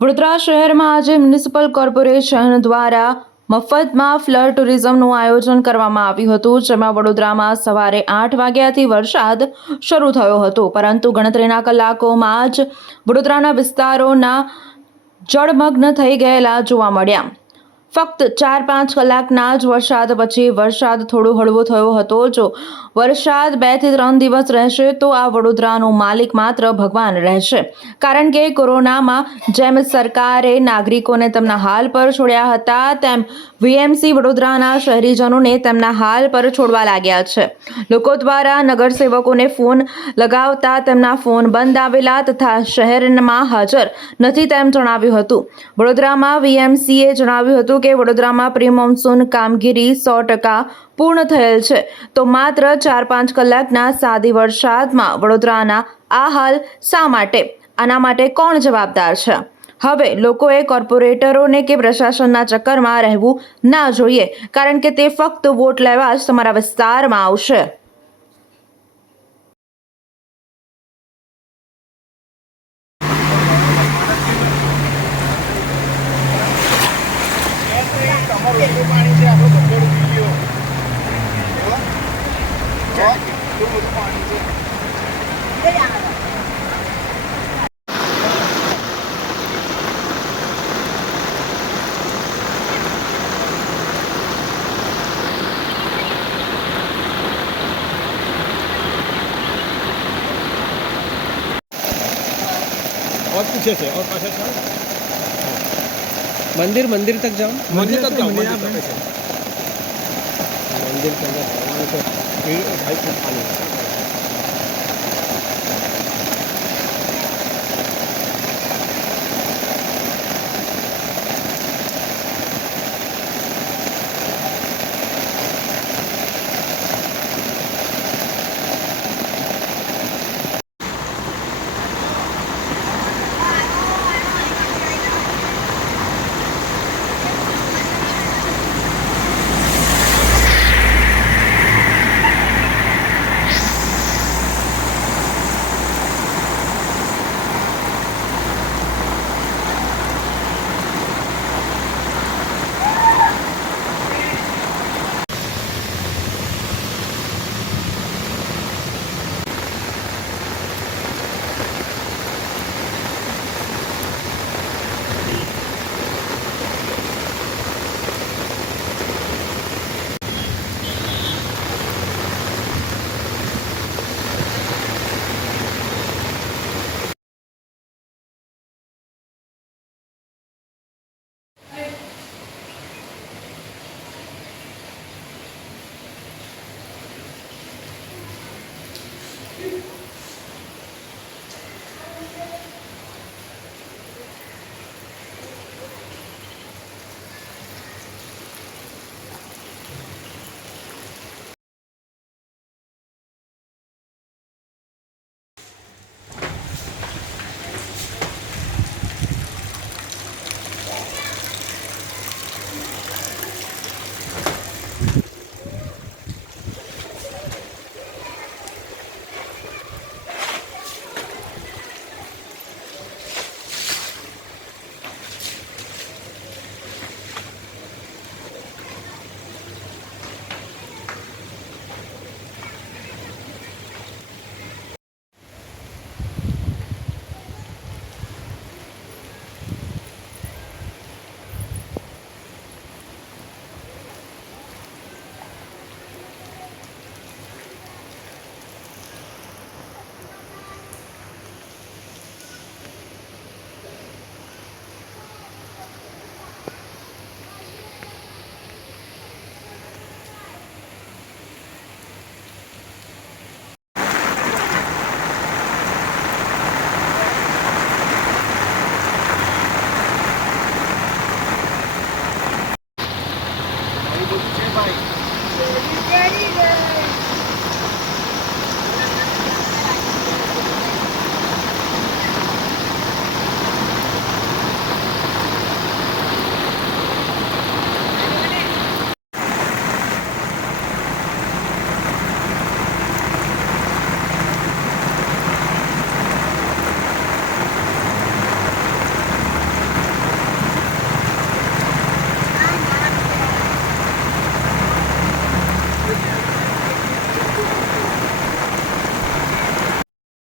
વડોદરા શહેરમાં આજે municipal corporation દ્વારા મફતમાં ફ્લડ ટુરિઝમનું આયોજન કરવામાં આવ્યું હતું, જેમાં વડોદરામાં સવારે 8 વાગ્યાથી વરસાદ શરૂ થયો હતો, પરંતુ ગણતરીના કલાકોમાં જ વડોદરાના વિસ્તારોના જળમગ્ન થઈ ગયેલા જોવા મળ્યા। ફક્ત 4-5 કલાકના જ વરસાદ પછી વરસાદ થોડો હળવો થયો હતો। જો વરસાદ 2 થી 3 દિવસ રહેશે તો આ વડોદરાનો માલિક માત્ર ભગવાન રહેશે, કારણ કે કોરોનામાં જેમ સરકારે નાગરિકોને તેમના હાલ પર છોડ્યા હતા, તેમ વીએમસી વડોદરાના શહેરીજનોને તેમના હાલ પર છોડવા લાગ્યા છે। લોકો દ્વારા નગરસેવકોને ફોન લગાવતા તેમના ફોન બંધ આવેલા તથા શહેરમાં હાજર નથી તેમ જણાવ્યું હતું। વડોદરામાં વીએમસીએ જણાવ્યું હતું કે વડોદરામાં પ્રી મોન્સૂન કામગીરી 100% પૂર્ણ થયેલ છે, તો માત્ર 4-5 કલાકના સાદી વરસાદમાં વડોદરાના આ હાલ શા માટે? આના માટે કોણ જવાબદાર છે? હવે લોકોએ કોર્પોરેટરોને કે પ્રશાસનના ચક્કરમાં રહેવું ના જોઈએ, કારણ કે તે ફક્ત વોટ લેવા જ તમારા વિસ્તારમાં આવશે। और पीछे से और पाछे से मंदिर तक जाओ। मंदिर तक जाओ, मंदिर तक से मंदिर के अंदर भगवान को 2.5 फुट पानी है।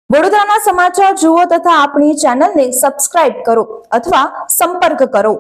વડોદરાના સમાચાર જુઓ તથા આપણી ચેનલને સબસ્ક્રાઇબ કરો અથવા સંપર્ક કરો.